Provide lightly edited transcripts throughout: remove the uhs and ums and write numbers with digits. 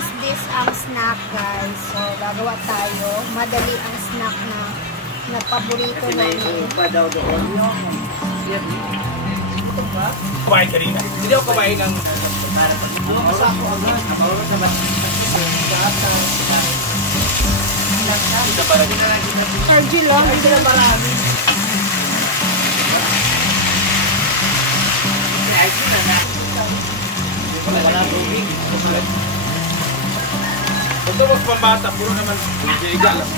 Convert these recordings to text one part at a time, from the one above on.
is this ang snack, guys. So, gagawa tayo. Madali ang snack na paborito namin. Pa daw doon. Kumain ka rin. Hindi ako kumain ng Masako agad. Nakawala sa Cargy lang. Wala tubig. ito mas pambata. Puro naman higa lang.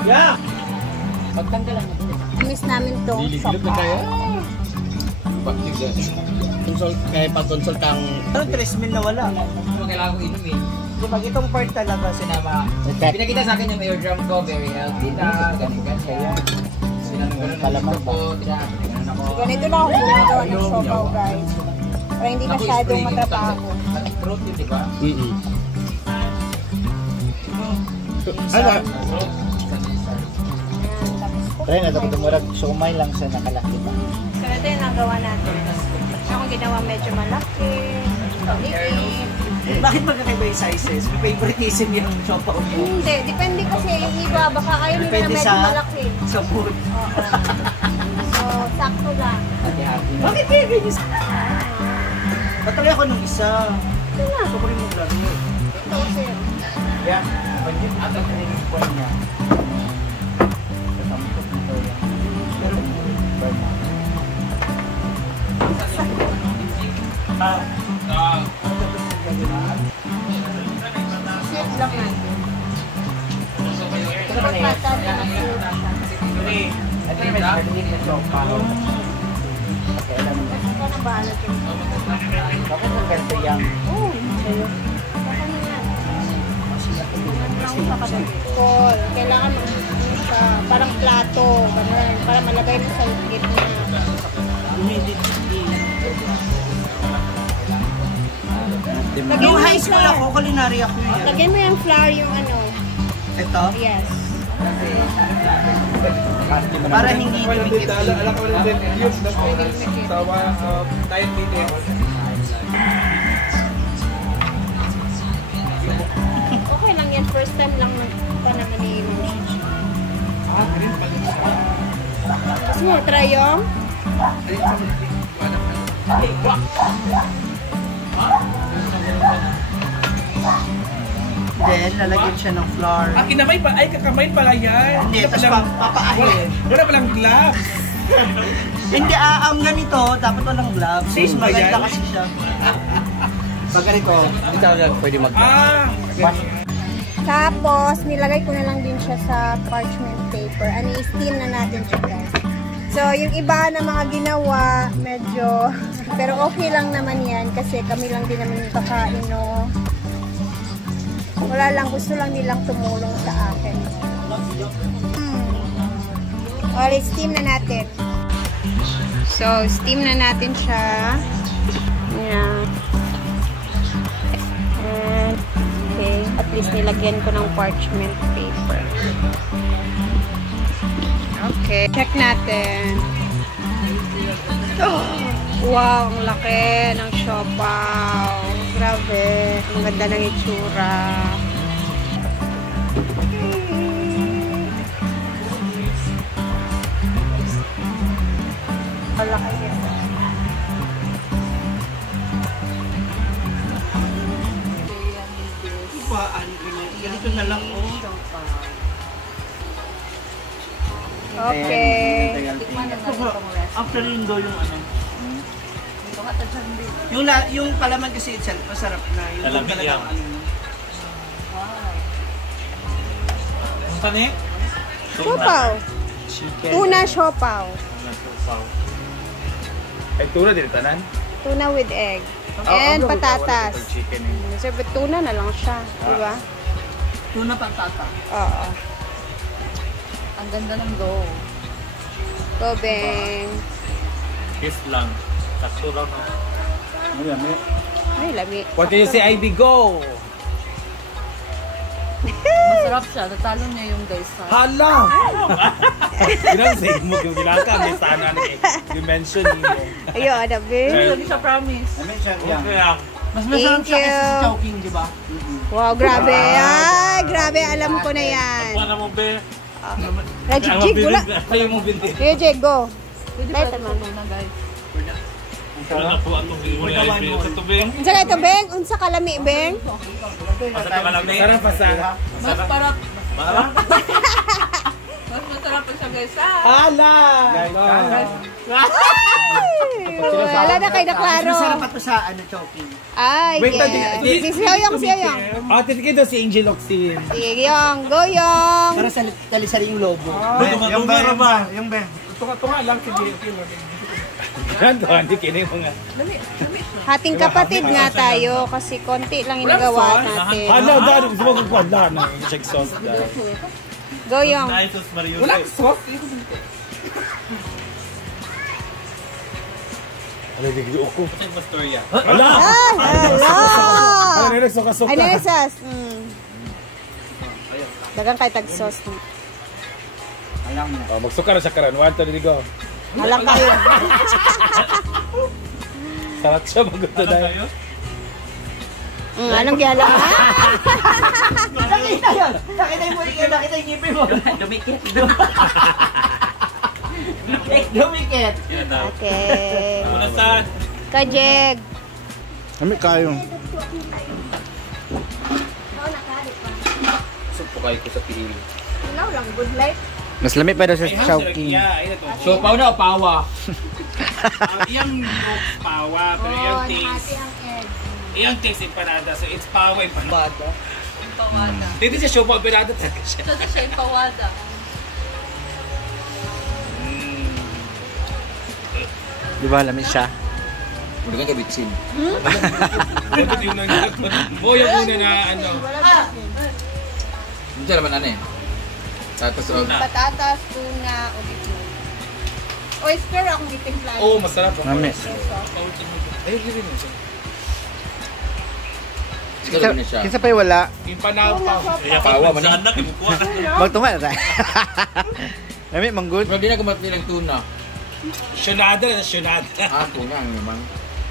Yeah. Pagtanggalan mo. Miss namin tong sopa. Consult kay pag-consult kang 3 mil na wala. Kung kailangan ko inumin. So pag itong part talaga Sinama. Pinakita sa akin yung eardrum ko, very healthy na, ganyan. Palaman ko, tinanong ako. Ganito lang ako gumagawa ng sopa, guys. Para hindi masyadong matrabaho. Throat yun, di ba? Ano? Kaya na dapat umurag sumay lang sa nakalaki ba? So ito yung nagawa natin. Ako ginawa medyo malaki. Bakit magkakaiba yung sizes? May favoritism yung sopa mo? Hindi, depende kasi yung iba. Baka ayaw nila na medyo malaki. Sa food. So, sakto lang. Bakit kaya ganyan? Patuloy ako nung isa. Ito na. Gusto ko rin maglaro. Ito kasi. Yeah. Pag yun, ato na rin yung point niya. Kasampot na ito yan. Pero, Sweet lang natin. Pagkata na ang sweet. ito yung medyo maliit na sopa. Okay, alam mo. Ito na bahala dyan. Bakit ang ganito yan? Oo, sa'yo. Baka na yan. Cool. Kailangan siya, parang plato, ganun, para malagay mo sa gitna. Nung high school ako, culinary ako yun. Lagyan mo yung flour yung ano. Ito? Yes. Para hindi dumikit. Alam ko rin din yung sawa diet meeting. Okay lang yan. First time lang pa naman ni Mom. Gusto mo try yung? Then, lalagyan siya ng flour. Kinamay pa. Ay, kakamay pala yan. Hindi, tapos papaahin. Wala palang gloves. Hindi, ang ganito, dapat walang gloves. Sis, maganda Ayan. kasi siya. Pag ganito, hindi talaga pwede Tapos, nilagay ko na lang din siya sa parchment paper. I-steam na natin siya, guys. So, yung iba na mga ginawa, medyo, pero okay lang naman yan kasi kami lang din naman yung kakain, no? Wala lang, gusto lang nilang tumulong sa akin. Okay, steam na natin. So, steam na natin siya. Yan. And, okay, at least nilagyan ko ng parchment paper. Okay, check natin. Oh, wow, ang laki ng siopaw. Grabe, ang ganda ng itsura. Ang laki niya. Ganito na lang, oh. Okay. After yun do yung ano. Yung palaman kasi itself, masarap na. Yung talagang ano. Ang tanik? Siopaw. Tuna siopaw. Ay, tuna din tanan? Tuna with egg. And patatas. So, tuna na lang siya. Diba? Tuna patata. Oo. Ang ganda ng dough. Gobeng. Kiss lang. Sakto lang. Ay, lami. What do you say, Ivy? Go! Masarap siya. Natalo niya yung guys. Hala! Ilang say mo yung ginaka. May sana ni dimension mo. Ayo, ada be. Hindi siya promise. Mas masarap Thank siya kaysa sa you. Chowking, di ba? Wow, grabe. Ay, grabe. Alam ko na yan. Ano mo, be? Jig, wala. Play mo, binti. Kuya Jig, go. Pwede Light pa naman. ito na guys. Ano po ang tubig? Sa tubig? Unsa kay to, Beng? Unsa kalami, Beng? Sarap pa sa... Mas parap. Mas masarap pa siya guys. Hala! Wala na kay Mas naklaro. masarap pa to sa Chowking. Ay, Wait, yes. Si Sioyong, Sioyong. Ah, titigil daw si Angel Oxin. Sioyong, go Yong. Para sa talisari yung logo. Yung ba? Yung ba? Tunga lang, sige. Ganto, hindi kinig mo nga. Hating kapatid nga tayo kasi konti lang inagawa natin. Hala, dahil gusto mo kung wala na yung check sauce. Go Yong. Wala sauce. Ano, di ko. Hala! Ah, hello! Ano, nagsuka-suka. Ay, naisas. Dagang kay tag-sauce. Magsuka na siya karan. 1, 2, 3, go. Halang kayo. Sarap siya magusto dahil. Anong gala? Nakita yun! Nakita yung ngipin mo! Dumikit! Dumikit! Okay. Saan? Kajeg. Kami kayo. Supukay ko sa pili. Ilaw lang, good life. Mas lamig pa daw sa Chowking. So, pao na o pawa? Iyang pawa, pero iyang taste. ang egg. Iyang taste empanada. So, it's pawa empanada. Yung pawada. Dito siya show empanada talaga siya. Ito siya yung pawada. Di ba lamig siya? Hindi ka kabitsin. Ito yung nangyari. O, yung una na ano. Hindi siya naman ano eh. Tapos, Patatas, tuna, ulit mo. Oyster akong itimpla. Oo, masarap. Mami. Ayun, yun rin siya. siguro na siya. Kinsa pa'y wala? Empanada pa. Pawa man eh. Magtunga na tayo. Lamig, manggod. Pero di na kumapit ng tuna. Shonada na shonada. Ah, tuna ang naman.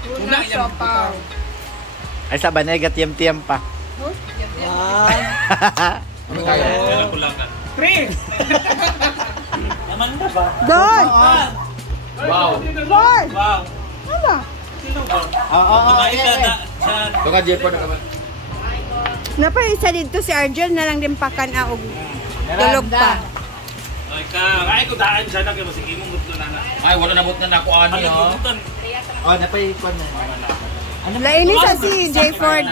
Tuna, sopaw. Ay sa banega, tiyam-tiyam pa. Ano tayo? Don! Wow! Don! Ano ba? Ito ka, Jepo na naman. Napay isa dito si Argel na lang din pakan og tulog pa. Ay, ko daan siya na kayo. Sige mong gusto na na. Ay, wala nabot na naku ani oh. Oh, napay kwan na. Laini sa si J. Ford.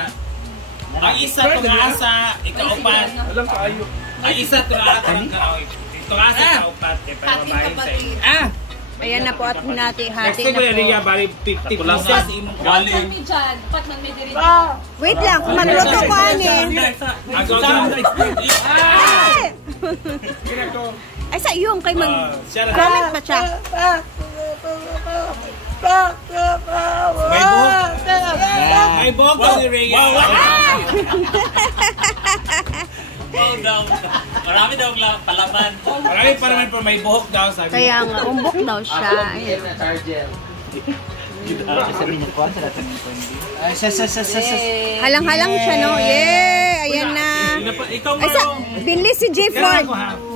Ang isa tungasa, ikaupat. Alam ka ayo. Ang isa tungasa ng kaoy. Tungasa ikaupat. Pero mahin sa iyo. Ayan na po at Next hati na time ko yung po. bali 50 pieces. Wali. Kami dyan. Pat man may diri. Wait lang, magluto ko ani. Ay sa iyo kay mag comment pa siya. May buhok daw ni Rhea. Wow daw. Marami daw palaman. Marami pa naman pero may buhok daw sabi. Kaya nga umbok daw siya. Ayan. Sabi niya kwan sa lahat ng kundi. Ay, sa. Halang-halang siya no. Yay! Ayan na. Ikaw Ay sa bilis si J. Ford.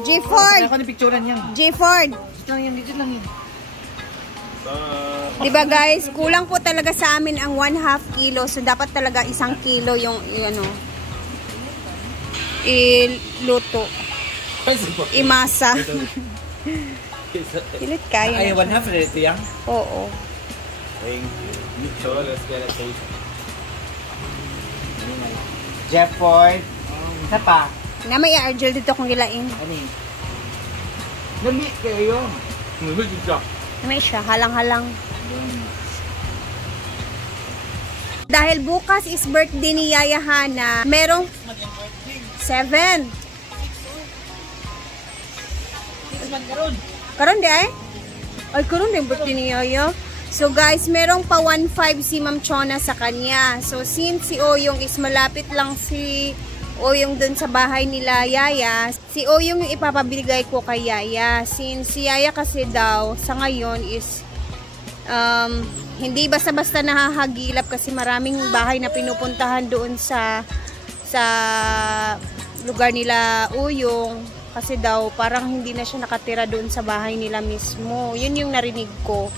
J. Ford. Ako ni picturean niya. J. Ford. Lang yan, dito lang yun. Diba guys, kulang po talaga sa amin ang 1/2 kilo. So dapat talaga 1 kilo yung ano iluto. Imasa. Pilit kaya. Ay, 1/2 na ito yan. Oo. Thank you. So let's get a taste. Jeff Ford. Isa pa. Na may Argel dito kung gilain. Ano yun? Lami kayo. May siya, halang-halang. Dahil bukas is birthday ni Yaya Hana, merong 7. Karon di ay? Ay, karon din birthday ni Yaya. So guys, merong pa 1.5 si Ma'am Chona sa kanya. So since si Oyong is malapit lang si Oyong dun sa bahay nila Yaya, si Oyong yung ipapabigay ko kay Yaya. Since si Yaya kasi daw sa ngayon is hindi basta-basta nahahagilap kasi maraming bahay na pinupuntahan doon sa lugar nila Oyong. Kasi daw parang hindi na siya nakatira doon sa bahay nila mismo. Yun yung narinig ko.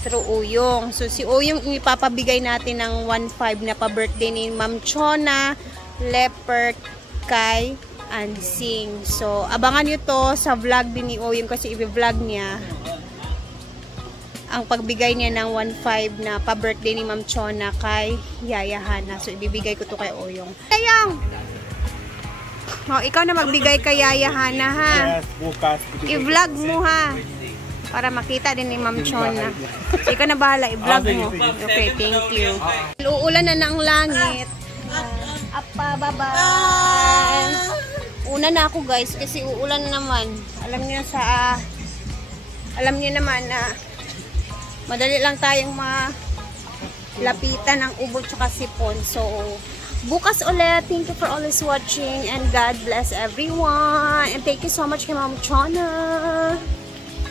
Through Oyong. So si Oyong ipapabigay natin ng 1.5 na pa-birthday ni Ma'am Chona, Leopard, Kai, and Sing. So abangan nyo to sa vlog din ni Oyong kasi i-vlog niya ang pagbigay niya ng 1.5 na pa-birthday ni Ma'am Chona kay Yaya Hana. So ibibigay ko to kay Oyong. Tayang! Oh, ikaw na magbigay kay Yaya Hana ha. Yes, bukas. I-vlog mo ha. Para makita din ni Ma'am Chona. So, ikaw na bahala, i-vlog mo. Okay, thank you. Uulan na ng langit. Apa, bye-bye. Una na ako guys, kasi uulan na naman. Alam niyo naman na madali lang tayong malapitan ng ubo tsaka sipon. So, bukas ulit. Thank you for always watching and God bless everyone. And thank you so much kay Ma'am Chona.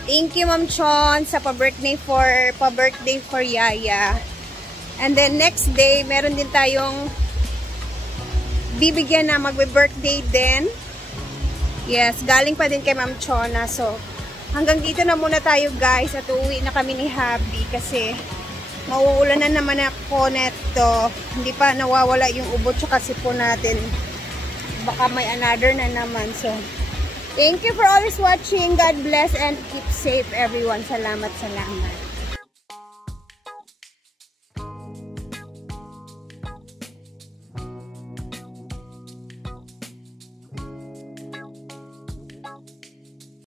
Thank you, Ma'am Chon, sa pa-birthday for Yaya. And then next day, meron din tayong bibigyan na magbe-birthday din. Yes, galing pa din kay Ma'am Chona. So, hanggang dito na muna tayo guys at uuwi na kami ni Habi kasi mauulan na naman ako neto. Hindi pa nawawala yung ubo tsaka sipon natin. Baka may another na naman. So, thank you for always watching. God bless and keep safe everyone. Salamat, salamat.